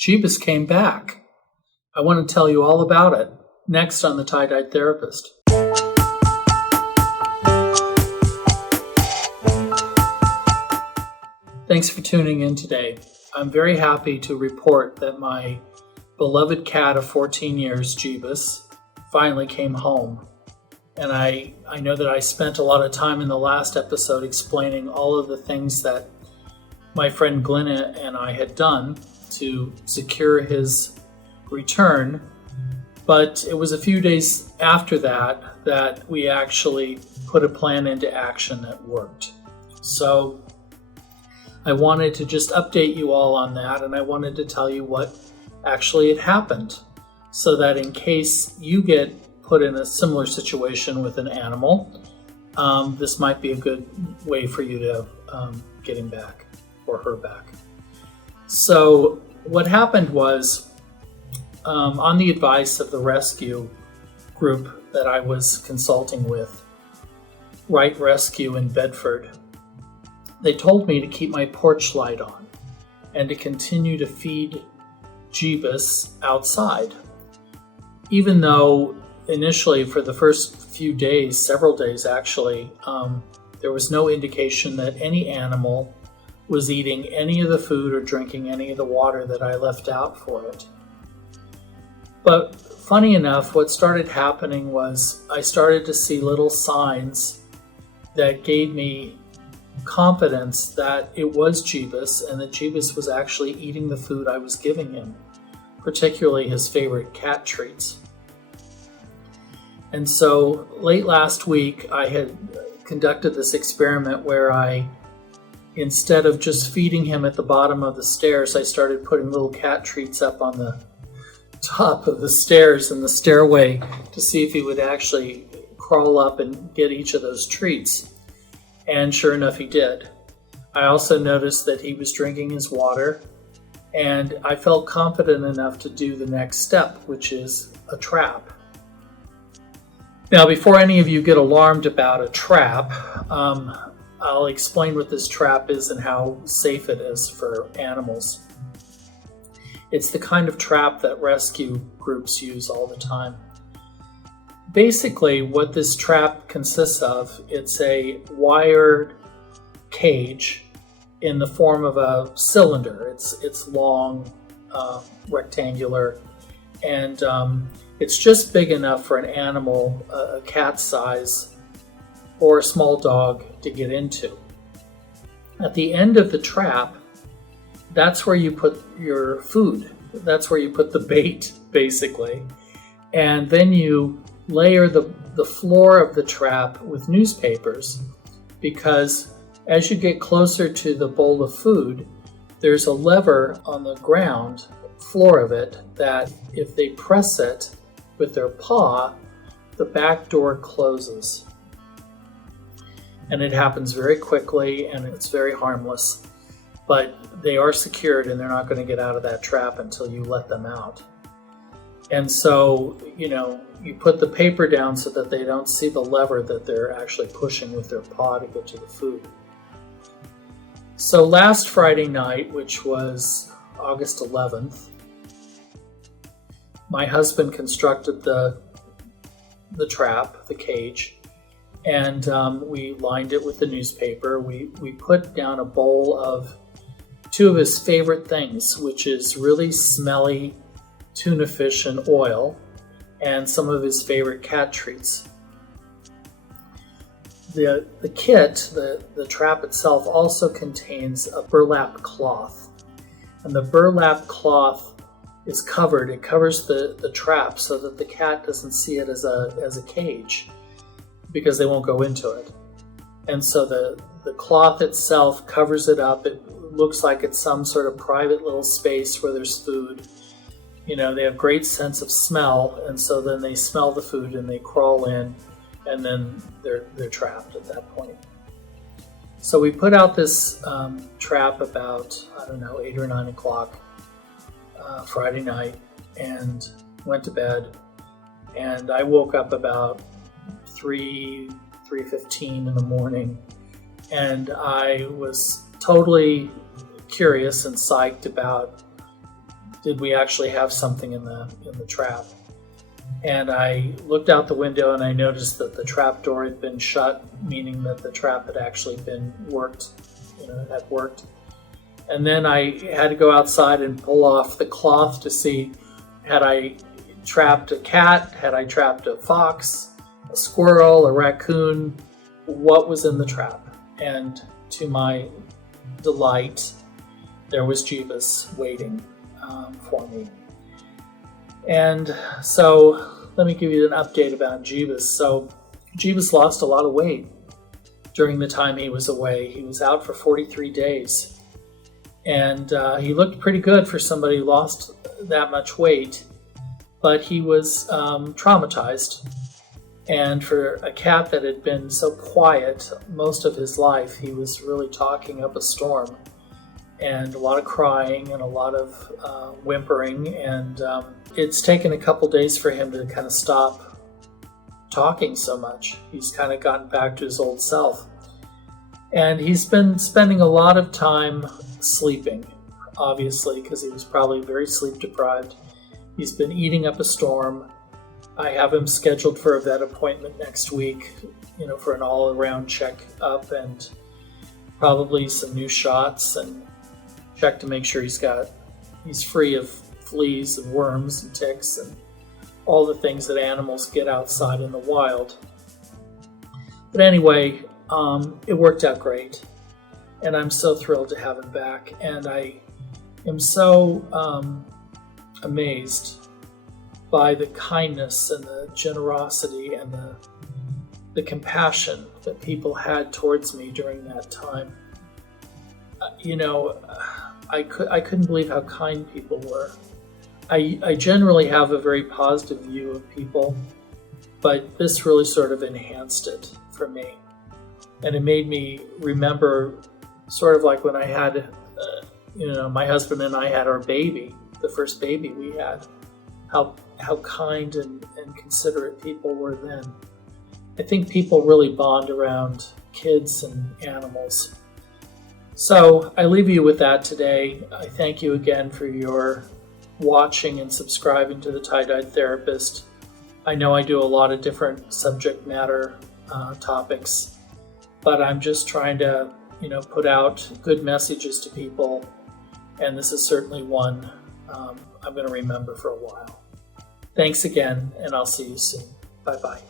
Jebus came back. I want to tell you all about it next on The Tie-Dyed Therapist. Thanks for tuning in today. I'm very happy to report that my beloved cat of 14 years, Jebus, finally came home. And I know that I spent a lot of time in the last episode explaining all of the things that my friend Glenna and I had done to secure his return. But it was a few days after that we actually put a plan into action that worked. So I wanted to just update you all on that, and I wanted to tell you what actually had happened, so that in case you get put in a similar situation with an animal, this might be a good way for you to get him back or her back. So what happened was, on the advice of the rescue group that I was consulting with, Right Rescue in Bedford, they told me to keep my porch light on and to continue to feed Jebus outside. Even though initially for the first few days, several days actually, there was no indication that any animal was eating any of the food or drinking any of the water that I left out for it. But funny enough, what started happening was I started to see little signs that gave me confidence that it was Jebus and that Jebus was actually eating the food I was giving him, particularly his favorite cat treats. And so late last week, I had conducted this experiment where instead of just feeding him at the bottom of the stairs, I started putting little cat treats up on the top of the stairs in the stairway to see if he would actually crawl up and get each of those treats. And sure enough, he did. I also noticed that he was drinking his water, and I felt confident enough to do the next step, which is a trap. Now, before any of you get alarmed about a trap, I'll explain what this trap is and how safe it is for animals. It's the kind of trap that rescue groups use all the time. Basically, what this trap consists of, it's a wired cage in the form of a cylinder. It's long, rectangular, and it's just big enough for an animal, a cat size, or a small dog to get into. At the end of the trap, that's where you put your food. That's where you put the bait, basically. And then you layer the floor of the trap with newspapers, because as you get closer to the bowl of food, there's a lever on the ground floor of it that if they press it with their paw, the back door closes. And it happens very quickly, and it's very harmless, but they are secured and they're not going to get out of that trap until you let them out. And so, you put the paper down so that they don't see the lever that they're actually pushing with their paw to get to the food. So last Friday night, which was August 11th, my husband constructed the trap, the cage, and we lined it with the newspaper. We put down a bowl of two of his favorite things, which is really smelly tuna fish and oil, and some of his favorite cat treats. The kit, the trap itself, also contains a burlap cloth, and the burlap cloth is covered. It covers the trap so that the cat doesn't see it as a cage, because they won't go into it. And so the cloth itself covers it up. It looks like it's some sort of private little space where there's food. They have great sense of smell, and so then they smell the food and they crawl in, and then they're trapped at that point. So we put out this trap about, 8 or 9 o'clock Friday night, and went to bed. And I woke up about 3:15 in the morning, and I was totally curious and psyched about did we actually have something in the trap? And I looked out the window and I noticed that the trap door had been shut, meaning that the trap had actually been worked, it had worked. And then I had to go outside and pull off the cloth to see, had I trapped a cat, had I trapped a fox, a squirrel, a raccoon, what was in the trap? And to my delight, there was Jebus waiting for me. And so let me give you an update about Jebus. So Jebus lost a lot of weight during the time he was away. He was out for 43 days. And he looked pretty good for somebody who lost that much weight, but he was traumatized. And for a cat that had been so quiet most of his life, he was really talking up a storm, and a lot of crying and a lot of whimpering. And it's taken a couple days for him to kind of stop talking so much. He's kind of gotten back to his old self. And he's been spending a lot of time sleeping, obviously, because he was probably very sleep deprived. He's been eating up a storm. I have him scheduled for a vet appointment next week, for an all-around check-up and probably some new shots, and check to make sure he's free of fleas and worms and ticks and all the things that animals get outside in the wild. But anyway, it worked out great, and I'm so thrilled to have him back. And I am so amazed by the kindness and the generosity and the compassion that people had towards me during that time. I couldn't believe how kind people were. I generally have a very positive view of people, but this really sort of enhanced it for me. And it made me remember sort of like when I had, my husband and I had our baby, the first baby we had, how kind and considerate people were then. I think people really bond around kids and animals. So I leave you with that today. I thank you again for your watching and subscribing to the Tie-Dyed Therapist. I know I do a lot of different subject matter topics, but I'm just trying to, put out good messages to people, and this is certainly one I'm going to remember for a while. Thanks again, and I'll see you soon. Bye-bye.